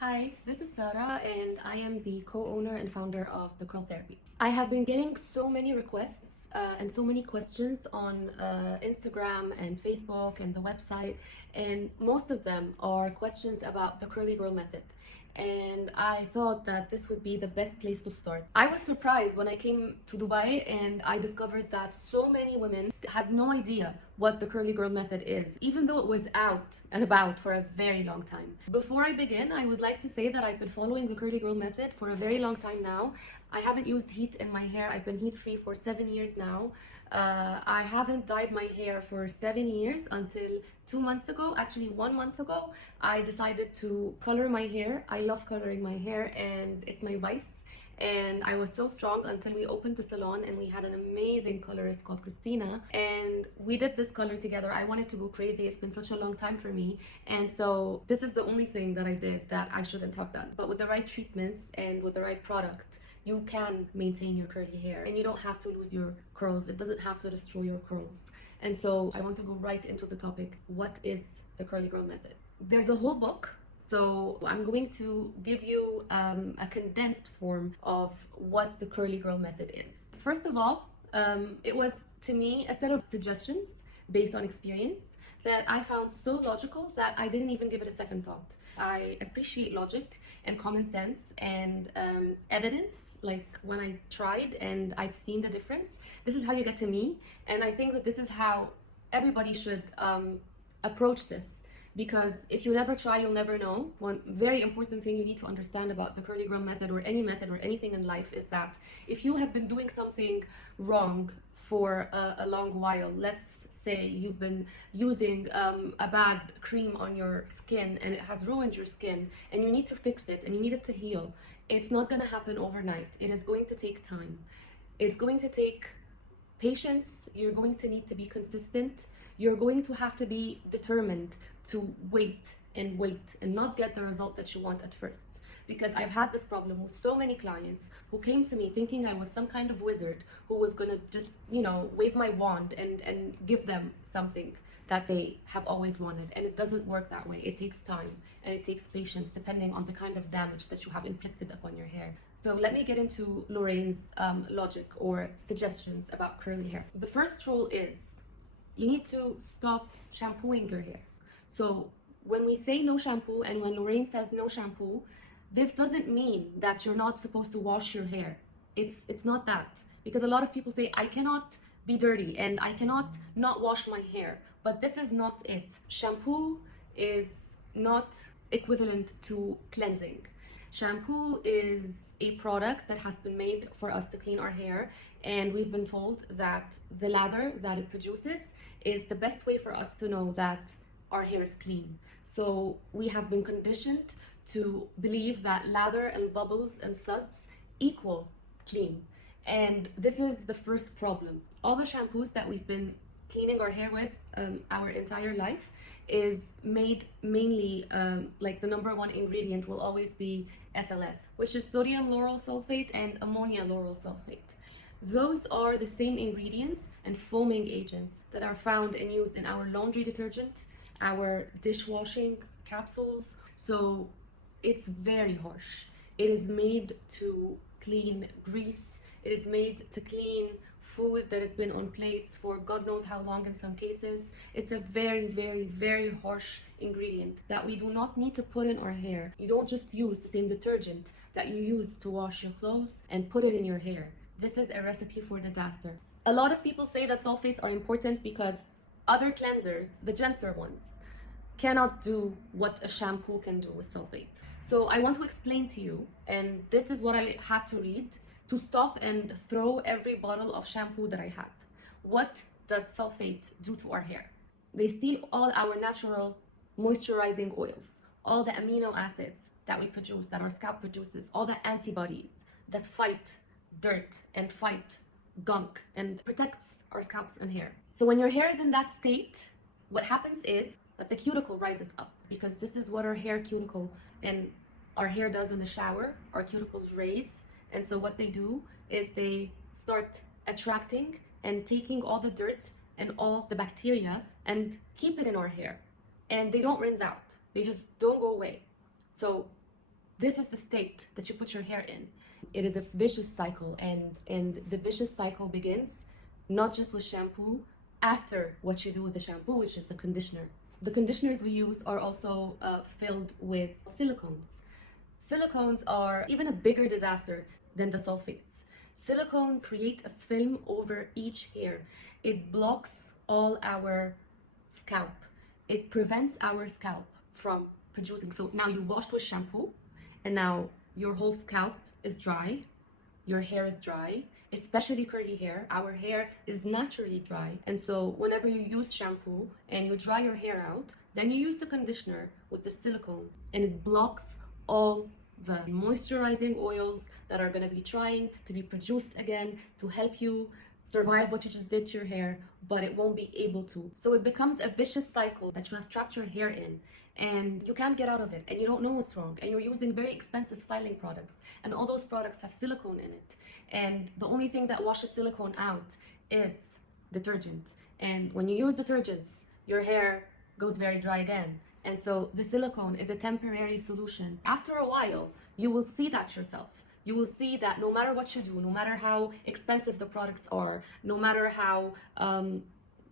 Hi, this is Sara, and I am the co-owner and founder of The Curl Therapy. I have been getting so many requests and so many questions on Instagram and Facebook and the website, and most of them are questions about the curly girl method. And I thought that this would be the best place to start. I was surprised when I came to Dubai and I discovered that so many women had no idea what the curly girl method is, even though it was out and about for a very long time. Before I begin, I would like to say that I've been following the curly girl method for a very long time now. I haven't used heat in my hair. I've been heat free for 7 years now. I haven't dyed my hair for 7 years until 2 months ago. Actually, 1 month ago, I decided to color my hair. I love coloring my hair, and it's my vice. And I was so strong until we opened the salon and we had an amazing colorist called Christina. And we did this color together. I wanted to go crazy. It's been such a long time for me. And so this is the only thing that I did that I shouldn't have done. But with the right treatments and with the right product, you can maintain your curly hair and you don't have to lose your curls. It doesn't have to destroy your curls. And so I want to go right into the topic. What is the curly girl method? There's a whole book. So I'm going to give you a condensed form of what the curly girl method is. First of all, it was to me a set of suggestions based on experience that I found so logical that I didn't even give it a second thought. I appreciate logic and common sense and evidence, like when I tried and I've seen the difference. This is how you get to me, and I think that this is how everybody should approach this. Because if you never try, you'll never know. One very important thing you need to understand about the curly girl method or anything in life is that if you have been doing something wrong for a long while, let's say you've been using a bad cream on your skin and it has ruined your skin and you need to fix it and you need it to heal, it's not going to happen overnight. It is going to take time. It's going to take patience. You're going to need to be consistent. You're going to have to be determined to wait and not get the result that you want at first. Because I've had this problem with so many clients who came to me thinking I was some kind of wizard who was gonna just, wave my wand and give them something that they have always wanted. And it doesn't work that way. It takes time and it takes patience depending on the kind of damage that you have inflicted upon your hair. So let me get into Lorraine's logic or suggestions about curly hair. The first rule is you need to stop shampooing your hair. So when we say no shampoo and when Lorraine says no shampoo, this doesn't mean that you're not supposed to wash your hair. It's not that. Because a lot of people say, I cannot be dirty and I cannot not wash my hair. But this is not it. Shampoo is not equivalent to cleansing. Shampoo is a product that has been made for us to clean our hair, and we've been told that the lather that it produces is the best way for us to know that our hair is clean. So we have been conditioned to believe that lather and bubbles and suds equal clean. And this is the first problem. All the shampoos that we've been cleaning our hair with our entire life is made mainly like the number one ingredient will always be SLS, which is sodium lauryl sulfate and ammonia lauryl sulfate. Those are the same ingredients and foaming agents that are found and used in our laundry detergent, our dishwashing capsules. So it's very harsh. It is made to clean grease. It is made to clean food that has been on plates for God knows how long in some cases. It's a very, very, very harsh ingredient that we do not need to put in our hair. You don't just use the same detergent that you use to wash your clothes and put it in your hair. This is a recipe for disaster. A lot of people say that sulfates are important because other cleansers, the gentler ones, cannot do what a shampoo can do with sulfate. So I want to explain to you, and this is what I had to read to stop and throw every bottle of shampoo that I had. What does sulfate do to our hair? They steal all our natural moisturizing oils, all the amino acids that we produce, that our scalp produces, all the antibodies that fight dirt and fight gunk and protects our scalps and hair. So when your hair is in that state, what happens is that the cuticle rises up, because this is what our hair cuticle and our hair does in the shower. Our cuticles raise, and so what they do is they start attracting and taking all the dirt and all the bacteria and keep it in our hair, and they don't rinse out. They just don't go away. So This is the state that you put your hair in. It is a vicious cycle, and the vicious cycle begins not just with shampoo, after what you do with the shampoo, which is the conditioner. The conditioners we use are also filled with silicones. Silicones are even a bigger disaster than the sulfates. Silicones create a film over each hair. It blocks all our scalp. It prevents our scalp from producing. So now you washed with shampoo, and now your whole scalp is dry, your hair is dry, especially curly hair. Our hair is naturally dry. And so whenever you use shampoo and you dry your hair out, then you use the conditioner with the silicone, and it blocks all the moisturizing oils that are going to be trying to be produced again to help you survive what you just did to your hair, but it won't be able to. So it becomes a vicious cycle that you have trapped your hair in, and you can't get out of it, and you don't know what's wrong, and you're using very expensive styling products, and all those products have silicone in it, and the only thing that washes silicone out is detergent. And when you use detergents, your hair goes very dry again. And so the silicone is a temporary solution. After a while, you will see that yourself. You will see that no matter what you do, no matter how expensive the products are, no matter how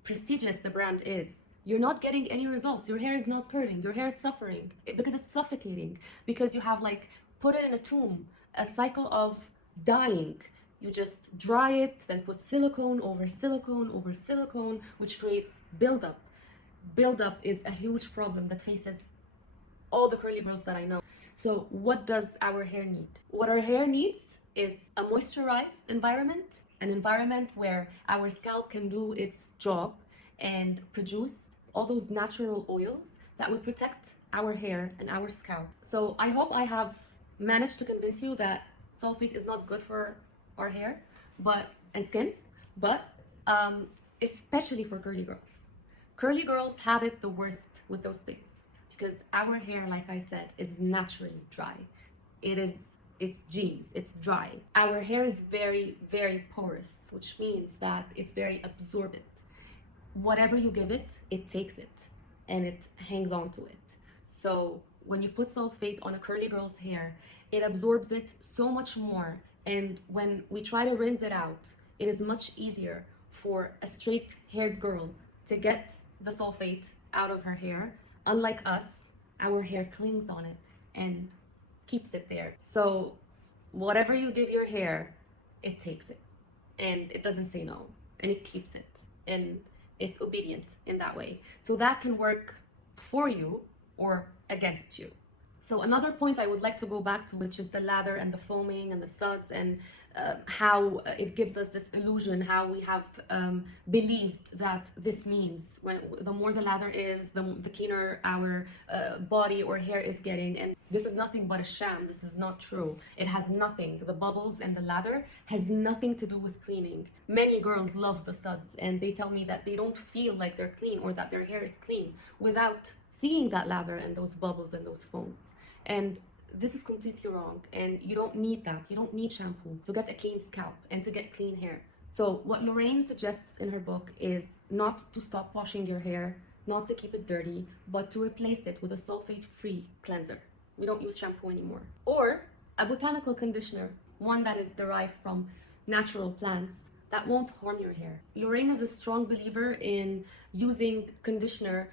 prestigious the brand is, you're not getting any results. Your hair is not curling. Your hair is suffering because it's suffocating, because you have like put it in a tomb, a cycle of dying. You just dry it, then put silicone over silicone, which creates buildup. Buildup is a huge problem that faces all the curly girls that I know. So what does our hair need? What our hair needs is a moisturized environment, an environment where our scalp can do its job and produce all those natural oils that will protect our hair and our scalp. So I hope I have managed to convince you that sulfate is not good for our hair and skin, but especially for curly girls. Curly girls have it the worst with those things because our hair, like I said, is naturally dry. It's genes, it's dry. Our hair is very, very porous, which means that it's very absorbent. Whatever you give it, it takes it and it hangs on to it. So when you put sulfate on a curly girl's hair, it absorbs it so much more. And when we try to rinse it out, it is much easier for a straight-haired girl to get the sulfate out of her hair. Unlike us, our hair clings on it and keeps it there. So whatever you give your hair, it takes it and it doesn't say no, and it keeps it, and it's obedient in that way. So that can work for you or against you. So another point I would like to go back to, which is the lather and the foaming and the suds, and how it gives us this illusion, how we have believed that this means when the more the lather is, the cleaner our body or hair is getting. And this is nothing but a sham. This is not true. It has nothing. The bubbles and the lather has nothing to do with cleaning. Many girls love the suds and they tell me that they don't feel like they're clean or that their hair is clean without seeing that lather and those bubbles and those foams. And this is completely wrong, and you don't need that. You don't need shampoo to get a clean scalp and to get clean hair. So what Lorraine suggests in her book is not to stop washing your hair, not to keep it dirty, but to replace it with a sulfate-free cleanser. We don't use shampoo anymore. Or a botanical conditioner, one that is derived from natural plants that won't harm your hair. Lorraine is a strong believer in using conditioner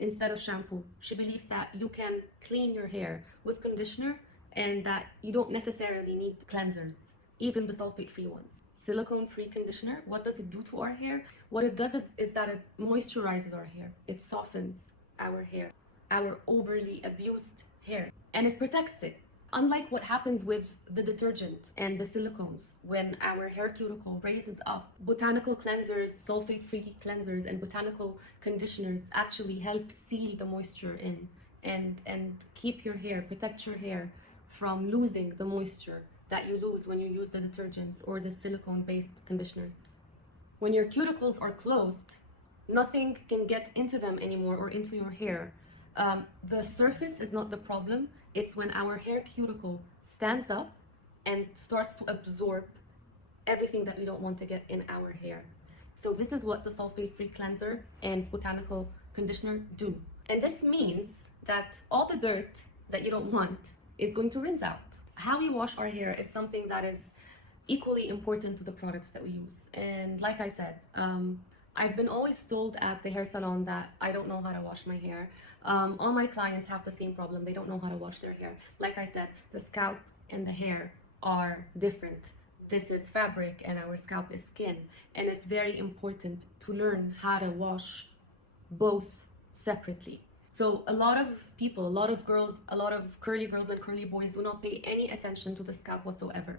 instead of shampoo. She believes that you can clean your hair with conditioner and that you don't necessarily need cleansers, even the sulfate-free ones. Silicone-free conditioner, what does it do to our hair? What it does is that it moisturizes our hair. It softens our hair, our overly abused hair, and it protects it. Unlike what happens with the detergent and the silicones, when our hair cuticle raises up, botanical cleansers, sulfate-free cleansers, and botanical conditioners actually help seal the moisture in and keep your hair, protect your hair from losing the moisture that you lose when you use the detergents or the silicone-based conditioners. When your cuticles are closed, nothing can get into them anymore or into your hair. The surface is not the problem. It's when our hair cuticle stands up and starts to absorb everything that we don't want to get in our hair. So this is what the sulfate-free cleanser and botanical conditioner do. And this means that all the dirt that you don't want is going to rinse out. How we wash our hair is something that is equally important to the products that we use. And like I said, I've been always told at the hair salon that I don't know how to wash my hair. All my clients have the same problem. They don't know how to wash their hair. Like I said, the scalp and the hair are different. This is fabric and our scalp is skin. And it's very important to learn how to wash both separately. So a lot of people, a lot of girls, a lot of curly girls and curly boys do not pay any attention to the scalp whatsoever.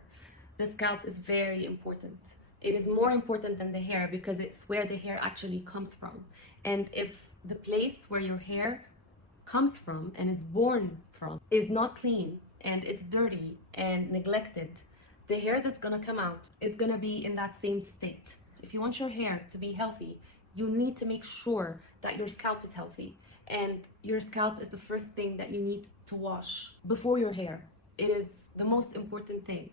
The scalp is very important. It is more important than the hair because it's where the hair actually comes from. And if the place where your hair comes from and is born from is not clean and is dirty and neglected, the hair that's gonna come out is gonna be in that same state. If you want your hair to be healthy, you need to make sure that your scalp is healthy. And your scalp is the first thing that you need to wash before your hair. It is the most important thing.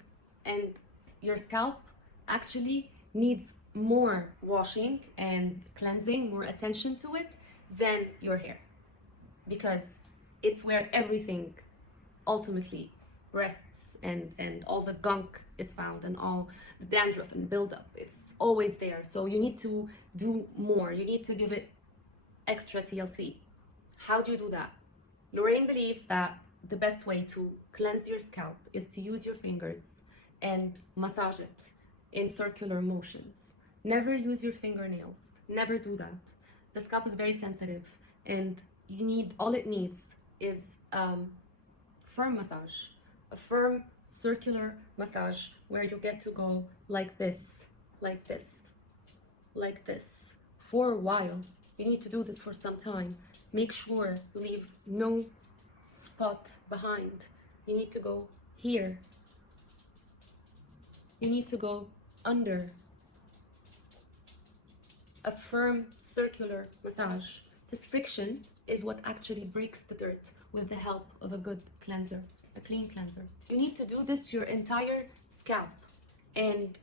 And your scalp actually needs more washing and cleansing, more attention to it than your hair. Because it's where everything ultimately rests and all the gunk is found and all the dandruff and buildup. It's always there. So you need to do more. You need to give it extra TLC. How do you do that? Lorraine believes that the best way to cleanse your scalp is to use your fingers and massage it in circular motions. Never use your fingernails. Never do that. The scalp is very sensitive and all it needs is firm massage, a firm circular massage where you get to go like this, like this, like this for a while. You need to do this for some time. Make sure you leave no spot behind. You need to go here. You need to go under. A firm circular massage. This friction is what actually breaks the dirt with the help of a good cleanser, a clean cleanser. You need to do this to your entire scalp. And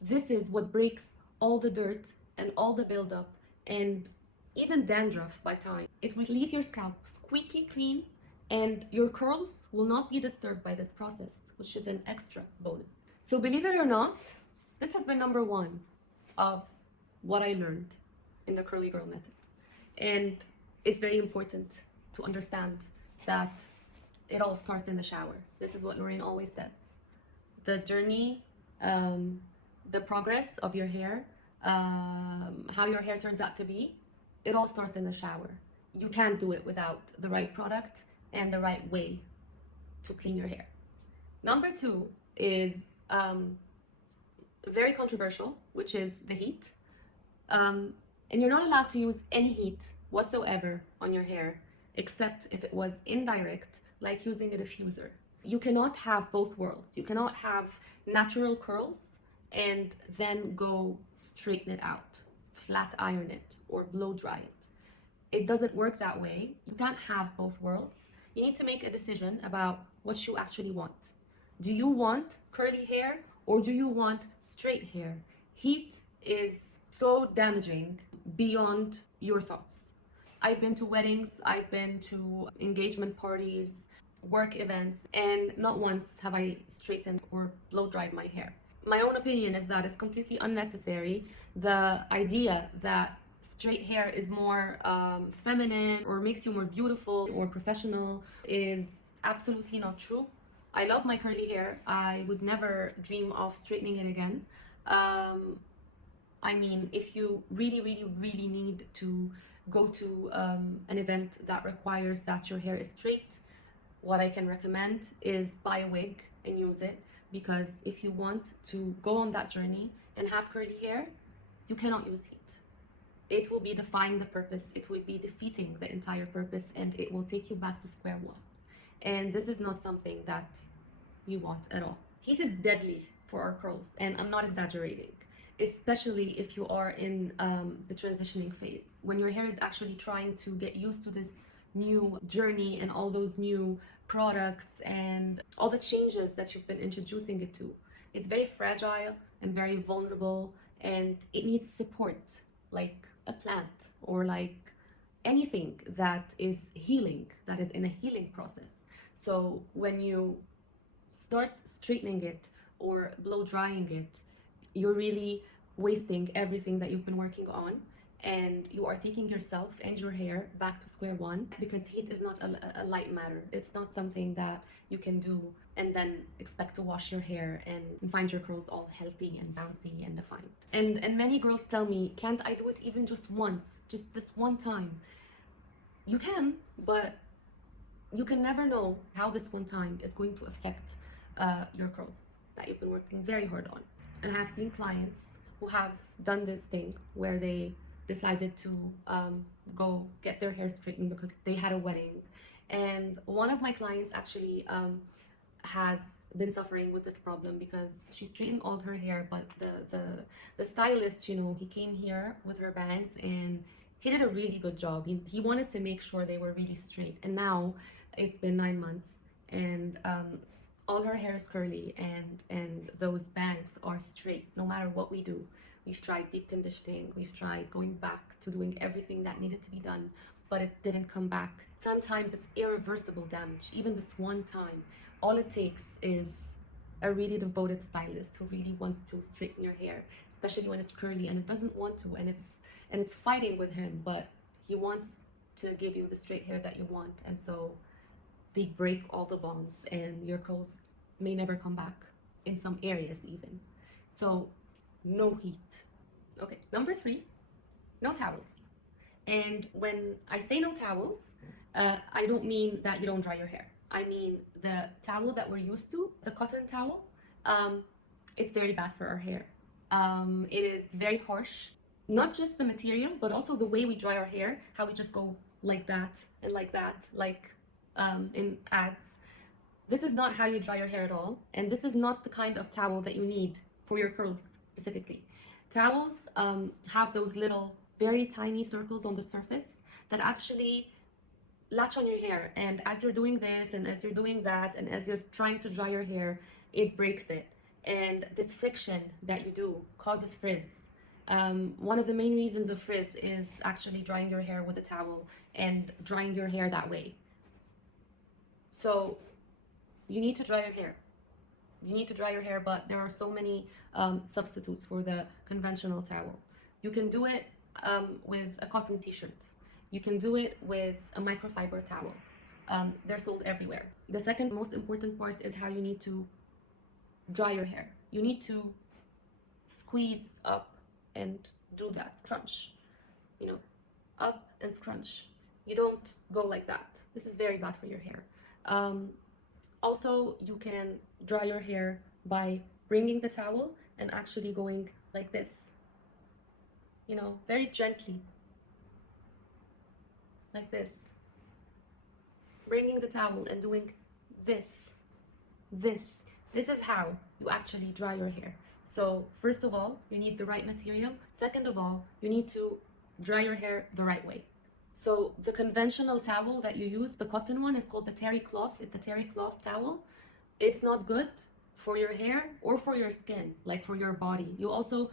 this is what breaks all the dirt and all the buildup and even dandruff by time. It will leave your scalp squeaky clean and your curls will not be disturbed by this process, which is an extra bonus. So believe it or not, this has been number one of what I learned in the Curly Girl method. And it's very important to understand that it all starts in the shower. This is what Lorraine always says. The journey, the progress of your hair, how your hair turns out to be, it all starts in the shower. You can't do it without the right product and the right way to clean your hair. Number two is very controversial, which is the heat. And you're not allowed to use any heat whatsoever on your hair, except if it was indirect, like using a diffuser. You cannot have both worlds. You cannot have natural curls and then go straighten it out, flat iron it, or blow dry it. It doesn't work that way. You can't have both worlds. You need to make a decision about what you actually want. Do you want curly hair or do you want straight hair? Heat is so damaging beyond your thoughts. I've been to weddings, I've been to engagement parties, work events, and not once have I straightened or blow dried my hair. My own opinion is that it's completely unnecessary. The idea that straight hair is more feminine or makes you more beautiful or professional is absolutely not true. I love my curly hair. I would never dream of straightening it again. I mean, if you really, really, really need to go to an event that requires that your hair is straight, what I can recommend is buy a wig and use it, because if you want to go on that journey and have curly hair, you cannot use heat. It will be defying the purpose, it will be defeating the entire purpose, and it will take you back to square one. And this is not something that you want at all. Heat is deadly for our curls, and I'm not exaggerating, especially if you are in the transitioning phase, when your hair is actually trying to get used to this new journey and all those new products and all the changes that you've been introducing it to. It's very fragile and very vulnerable, and it needs support like a plant or like anything that is healing, that is in a healing process. So when you start straightening it or blow drying it, you're really wasting everything that you've been working on, and you are taking yourself and your hair back to square one, because heat is not a light matter. It's not something that you can do and then expect to wash your hair and find your curls all healthy and bouncy and defined. And many girls tell me, can't I do it even just once, just this one time? You can, but you can never know how this one time is going to affect your curls that you've been working very hard on. And I have seen clients who have done this thing where they decided to go get their hair straightened because they had a wedding. And one of my clients actually has been suffering with this problem because she straightened all her hair, but the stylist, you know, he came here with her bangs and he did a really good job. He wanted to make sure they were really straight. And now it's been 9 months, and all her hair is curly, and those bangs are straight no matter what we do. We've tried deep conditioning, we've tried going back to doing everything that needed to be done, but it didn't come back. Sometimes it's irreversible damage. Even this one time, all it takes is a really devoted stylist who really wants to straighten your hair, especially when it's curly and it doesn't want to, and it's fighting with him, but he wants to give you the straight hair that you want. And so they break all the bonds, and your curls may never come back in some areas even. So no heat. Okay, number 3, no towels. And when I say no towels, I don't mean that you don't dry your hair. I mean the towel that we're used to, the cotton towel, it's very bad for our hair. It is very harsh. Not just the material, but also the way we dry our hair, how we just go like that and like that, like in ads. This is not how you dry your hair at all. And this is not the kind of towel that you need for your curls specifically. Towels have those little, very tiny circles on the surface that actually latch on your hair. And as you're doing this, and as you're doing that, and as you're trying to dry your hair, it breaks it. And this friction that you do causes frizz. One of the main reasons of frizz is actually drying your hair with a towel and drying your hair that way. So you need to dry your hair. You need to dry your hair, but there are so many substitutes for the conventional towel. You can do it with a cotton t-shirt. You can do it with a microfiber towel. They're sold everywhere. The second most important part is how you need to dry your hair. You need to squeeze up and do that, scrunch, you know, up and scrunch. You don't go like that. This is very bad for your hair. Also, you can dry your hair by bringing the towel and actually going like this, you know, very gently, like this. Bringing the towel and doing this. This is how you actually dry your hair. So first of all, you need the right material. Second of all, you need to dry your hair the right way. So the conventional towel that you use, the cotton one, is called the terry cloth. It's a terry cloth towel. It's not good for your hair or for your skin, like for your body. You also,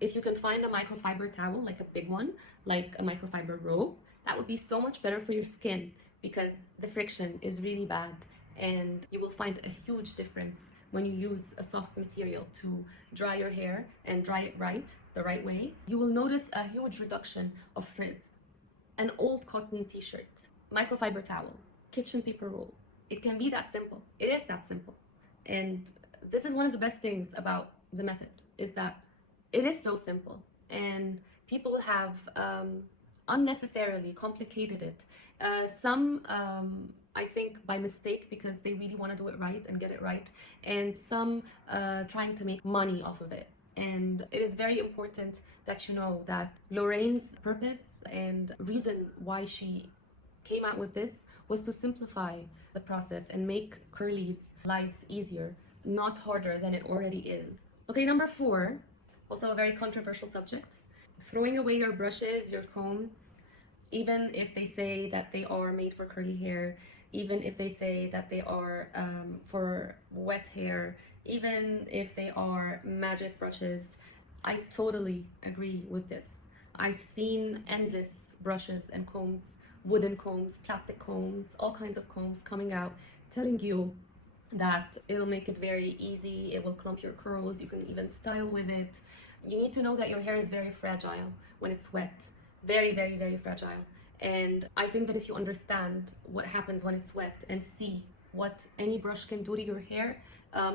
if you can find a microfiber towel, like a big one, like a microfiber robe, that would be so much better for your skin, because the friction is really bad, and you will find a huge difference when you use a soft material to dry your hair and dry it right, the right way. You will notice a huge reduction of frizz. An old cotton t-shirt, microfiber towel, kitchen paper roll. It can be that simple. It is that simple. And this is one of the best things about the method, is that it is so simple. And people have unnecessarily complicated it. Some, I think, by mistake, because they really want to do it right and get it right. And some trying to make money off of it. And it is very important that you know that Lorraine's purpose and reason why she came out with this was to simplify the process and make curlies' lives easier, not harder than it already is. Okay, number 4, also a very controversial subject. Throwing away your brushes, your combs, even if they say that they are made for curly hair, even if they say that they are for wet hair, even if they are magic brushes. I totally agree with this. I've seen endless brushes and combs, wooden combs, plastic combs, all kinds of combs coming out, telling you that it'll make it very easy, it will clump your curls, you can even style with it. You need to know that your hair is very fragile when it's wet. Very, very, very fragile. And I think that if you understand what happens when it's wet and see what any brush can do to your hair,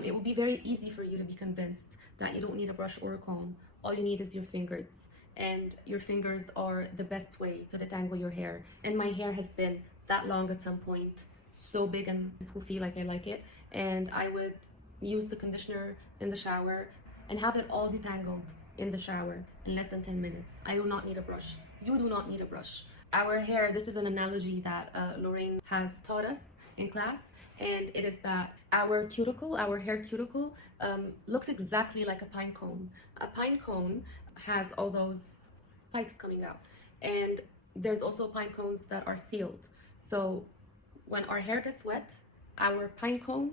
it will be very easy for you to be convinced that you don't need a brush or a comb. All you need is your fingers. And your fingers are the best way to detangle your hair. And my hair has been that long at some point, so big and poofy like I like it. And I would use the conditioner in the shower and have it all detangled in the shower in less than 10 minutes. I do not need a brush. You do not need a brush. Our hair, this is an analogy that Lorraine has taught us in class, and it is that our cuticle, our hair cuticle, looks exactly like a pine cone. A pine cone has all those spikes coming out, and there's also pine cones that are sealed. So when our hair gets wet, our pine cone,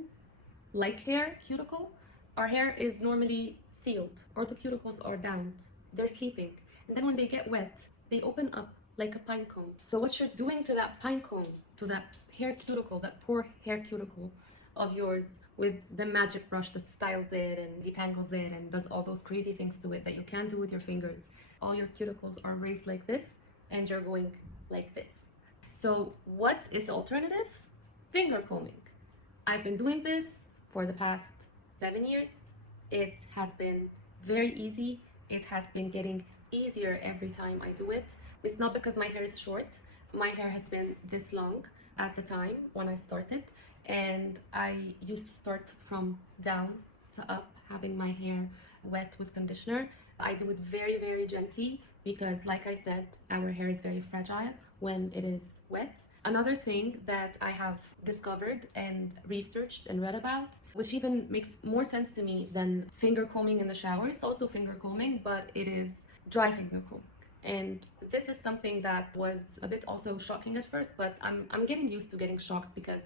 like hair, cuticle, our hair is normally sealed, or the cuticles are down. They're sleeping. And then when they get wet, they open up like a pine cone. So what you're doing to that pine cone, to that hair cuticle, that poor hair cuticle of yours, with the magic brush that styles it and detangles it and does all those crazy things to it that you can't do with your fingers. All your cuticles are raised like this, and you're going like this. So what is the alternative? Finger combing. I've been doing this for the past 7 years. It has been very easy. It has been getting easier every time I do it. It's not because my hair is short. My hair has been this long at the time when I started, and I used to start from down to up, having my hair wet with conditioner. I do it very, very gently because, like I said, our hair is very fragile when it is wet. Another thing that I have discovered and researched and read about, which even makes more sense to me than finger combing in the shower, it's also finger combing, but it is dry finger combing. And this is something that was a bit also shocking at first, but I'm getting used to getting shocked, because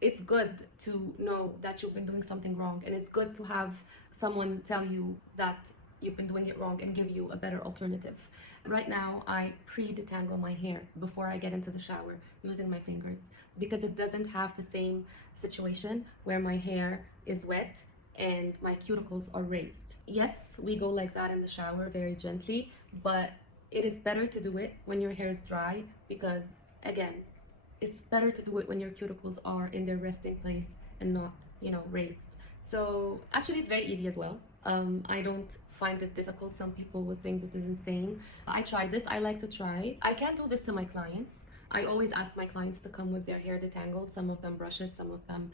it's good to know that you've been doing something wrong, and it's good to have someone tell you that you've been doing it wrong and give you a better alternative. Right now, I pre-detangle my hair before I get into the shower using my fingers, because it doesn't have the same situation where my hair is wet and my cuticles are raised. Yes, we go like that in the shower very gently, but it is better to do it when your hair is dry, because again, it's better to do it when your cuticles are in their resting place and not, raised. So actually it's very easy as well. I don't find it difficult. Some people would think this is insane. I tried it. I like to try. I can't do this to my clients. I always ask my clients to come with their hair detangled. Some of them brush it, some of them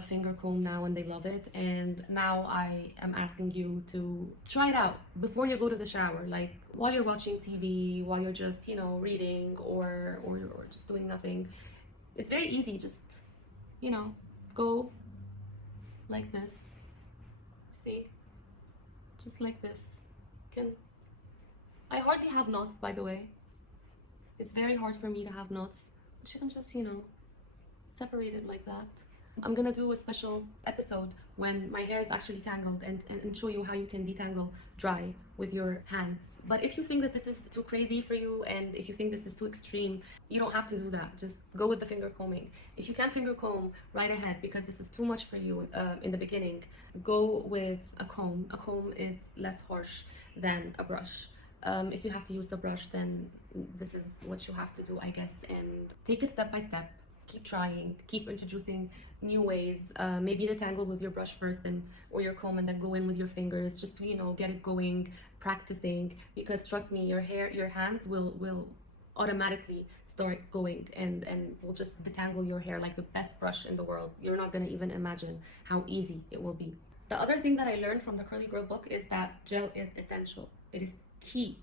finger comb now, and they love it. And now I am asking you to try it out before you go to the shower, like while you're watching TV, while you're just reading or just doing nothing. It's very easy. Just go like this. See, just like this. I hardly have knots, by the way. It's very hard for me to have knots, but you can just separate it like that. I'm gonna do a special episode when my hair is actually tangled and show you how you can detangle dry with your hands. But if you think that this is too crazy for you, and if you think this is too extreme, you don't have to do that. Just go with the finger combing. If you can't finger comb, right ahead, because this is too much for you in the beginning. Go with a comb. A comb is less harsh than a brush. If you have to use the brush, then this is what you have to do, I guess. And take it step by step. Keep trying, keep introducing new ways. Maybe detangle with your brush first, or your comb, and then go in with your fingers, just to get it going, practicing. Because trust me, your hands will automatically start going and will just detangle your hair like the best brush in the world. You're not gonna even imagine how easy it will be. The other thing that I learned from the Curly Girl book is that gel is essential. It is key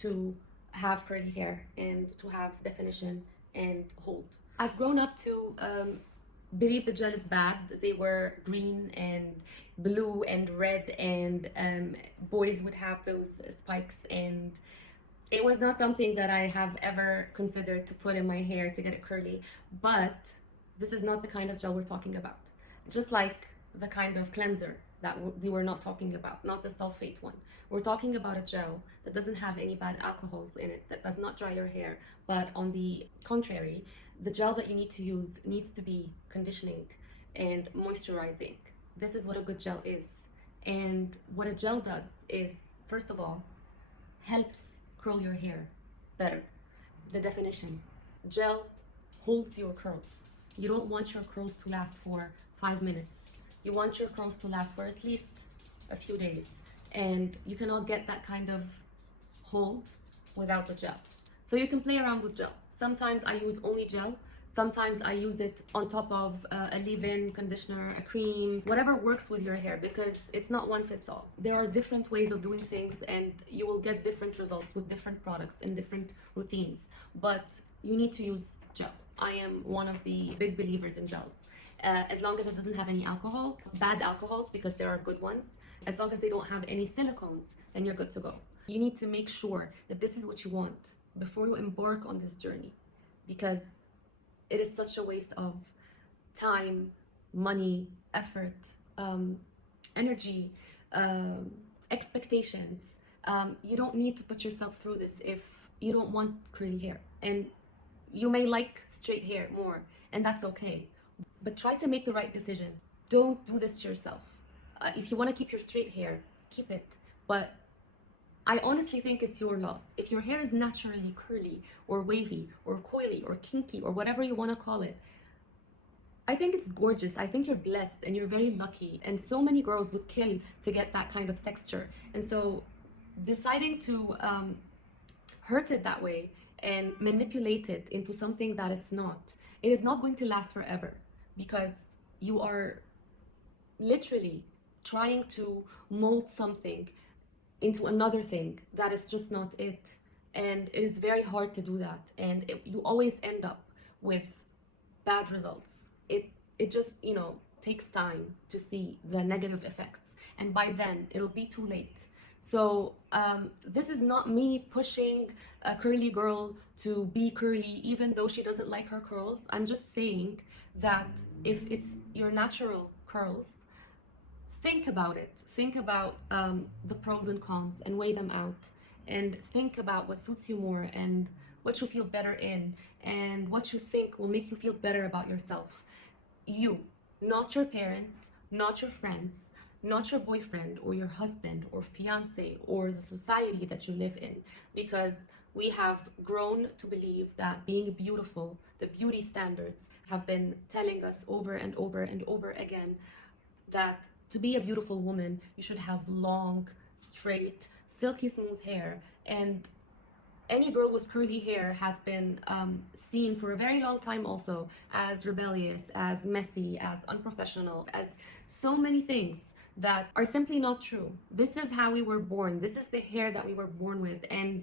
to have curly hair and to have definition and hold. I've grown up to believe the gel is bad. They were green and blue and red, and boys would have those spikes, and it was not something that I have ever considered to put in my hair to get it curly. But this is not the kind of gel we're talking about. Just like the kind of cleanser that we were not talking about, not the sulfate one. We're talking about a gel that doesn't have any bad alcohols in it, that does not dry your hair. But on the contrary, the gel that you need to use needs to be conditioning and moisturizing. This is what a good gel is. And what a gel does is, first of all, helps curl your hair better. The definition: gel holds your curls. You don't want your curls to last for 5 minutes. You want your curls to last for at least a few days. And you cannot get that kind of hold without the gel. So you can play around with gel. Sometimes I use only gel. Sometimes I use it on top of a leave-in conditioner, a cream, whatever works with your hair, because it's not one fits all. There are different ways of doing things, and you will get different results with different products and different routines. But you need to use gel. I am one of the big believers in gels. As long as it doesn't have any alcohol, bad alcohols, because there are good ones, as long as they don't have any silicones, then you're good to go. You need to make sure that this is what you want before you embark on this journey, because it is such a waste of time, money, effort, energy, expectations. You don't need to put yourself through this if you don't want curly hair. And you may like straight hair more, and that's okay. But try to make the right decision. Don't do this to yourself. If you want to keep your straight hair, keep it. But I honestly think it's your loss. If your hair is naturally curly or wavy or coily or kinky or whatever you want to call it, I think it's gorgeous. I think you're blessed and you're very lucky. And so many girls would kill to get that kind of texture. And so deciding to hurt it that way and manipulate it into something that it's not, it is not going to last forever, because you are literally trying to mold something into another thing that is just not it. And it is very hard to do that, and you always end up with bad results. It just, takes time to see the negative effects, and by then it'll be too late. So this is not me pushing a curly girl to be curly even though she doesn't like her curls. I'm just saying that if it's your natural curls, think about it. Think about the pros and cons and weigh them out, and think about what suits you more and what you feel better in and what you think will make you feel better about yourself. You, not your parents, not your friends, not your boyfriend or your husband or fiance or the society that you live in, because we have grown to believe that being beautiful, the beauty standards have been telling us over and over and over again that to be a beautiful woman, you should have long, straight, silky smooth hair. And any girl with curly hair has been seen for a very long time also as rebellious, as messy, as unprofessional, as so many things that are simply not true. This is how we were born. This is the hair that we were born with. And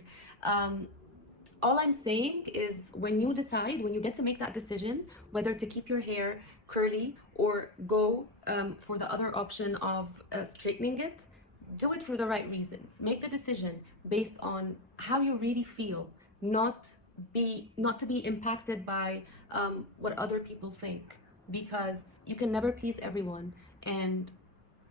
all I'm saying is, when you get to make that decision, whether to keep your hair curly or go for the other option of straightening it, do it for the right reasons. Make the decision based on how you really feel, not to be impacted by what other people think, because you can never please everyone. And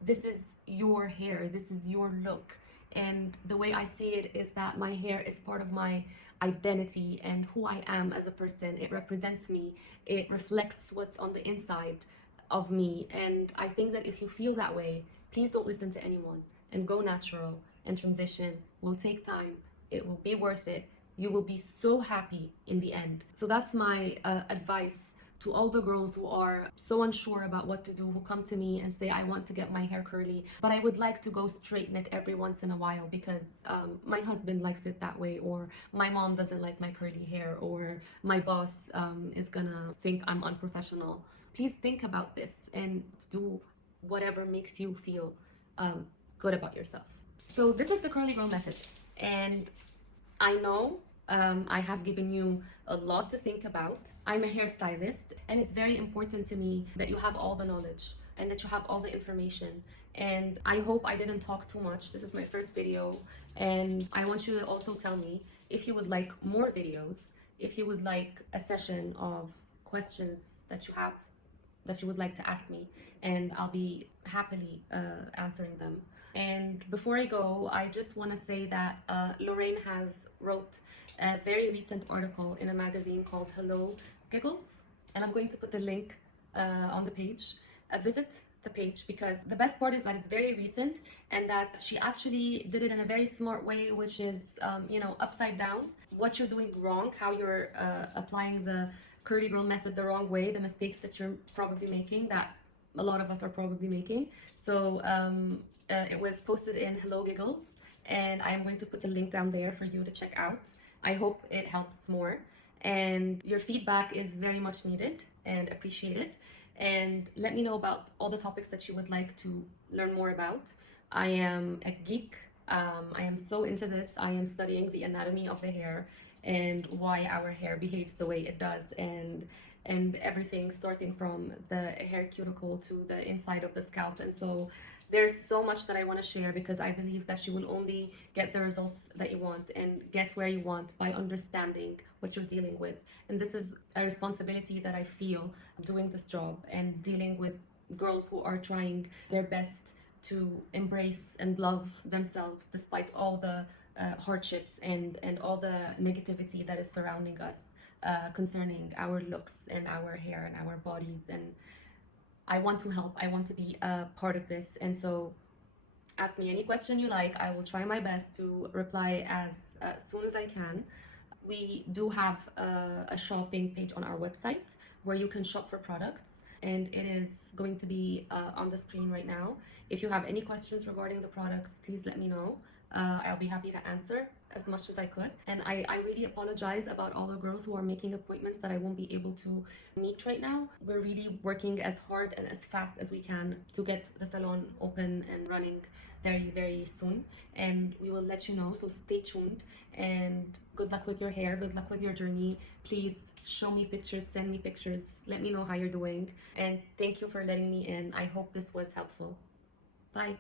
this is your hair, this is your look. And the way I see it is that my hair is part of my identity and who I am as a person. It represents me, it reflects what's on the inside of me. And I think that if you feel that way, please don't listen to anyone and go natural. And transition will take time. It will be worth it. You will be so happy in the end. So that's my advice to all the girls who are so unsure about what to do, who come to me and say, I want to get my hair curly, but I would like to go straighten it every once in a while because my husband likes it that way, or my mom doesn't like my curly hair, or my boss is gonna think I'm unprofessional. Please think about this and do whatever makes you feel good about yourself. So this is the curly girl method, and I know I have given you a lot to think about. I'm a hairstylist, and it's very important to me that you have all the knowledge and that you have all the information. And I hope I didn't talk too much. This is my first video, and I want you to also tell me if you would like more videos, if you would like a session of questions that you have that you would like to ask me, and I'll be happily answering them. And before I go, I just want to say that Lorraine has wrote a very recent article in a magazine called Hello Giggles, and I'm going to put the link on the page. Visit the page, because the best part is that it's very recent and that she actually did it in a very smart way, which is upside down, what you're doing wrong, how you're applying the curly girl method the wrong way, the mistakes that you're probably making, that a lot of us are probably making. So it was posted in Hello Giggles, and I'm going to put the link down there for you to check out. I hope it helps more, and your feedback is very much needed and appreciated. And let me know about all the topics that you would like to learn more about. I am a geek. I am so into this. I am studying the anatomy of the hair and why our hair behaves the way it does, and everything starting from the hair cuticle to the inside of the scalp. And so there's so much that I want to share, because I believe that you will only get the results that you want and get where you want by understanding what you're dealing with. And this is a responsibility that I feel doing this job and dealing with girls who are trying their best to embrace and love themselves despite all the hardships and all the negativity that is surrounding us concerning our looks and our hair and our bodies. And I want to help. I want to be a part of this. And so ask me any question you like. I will try my best to reply as soon as I can. We do have a shopping page on our website where you can shop for products, and it is going to be on the screen right now. If you have any questions regarding the products, please let me know. I'll be happy to answer as much as I could. And I really apologize about all the girls who are making appointments that I won't be able to meet right now. We're really working as hard and as fast as we can to get the salon open and running very, very soon. And we will let you know, so stay tuned. And good luck with your hair, good luck with your journey. Please show me pictures, send me pictures, let me know how you're doing. And thank you for letting me in. I hope this was helpful. Bye.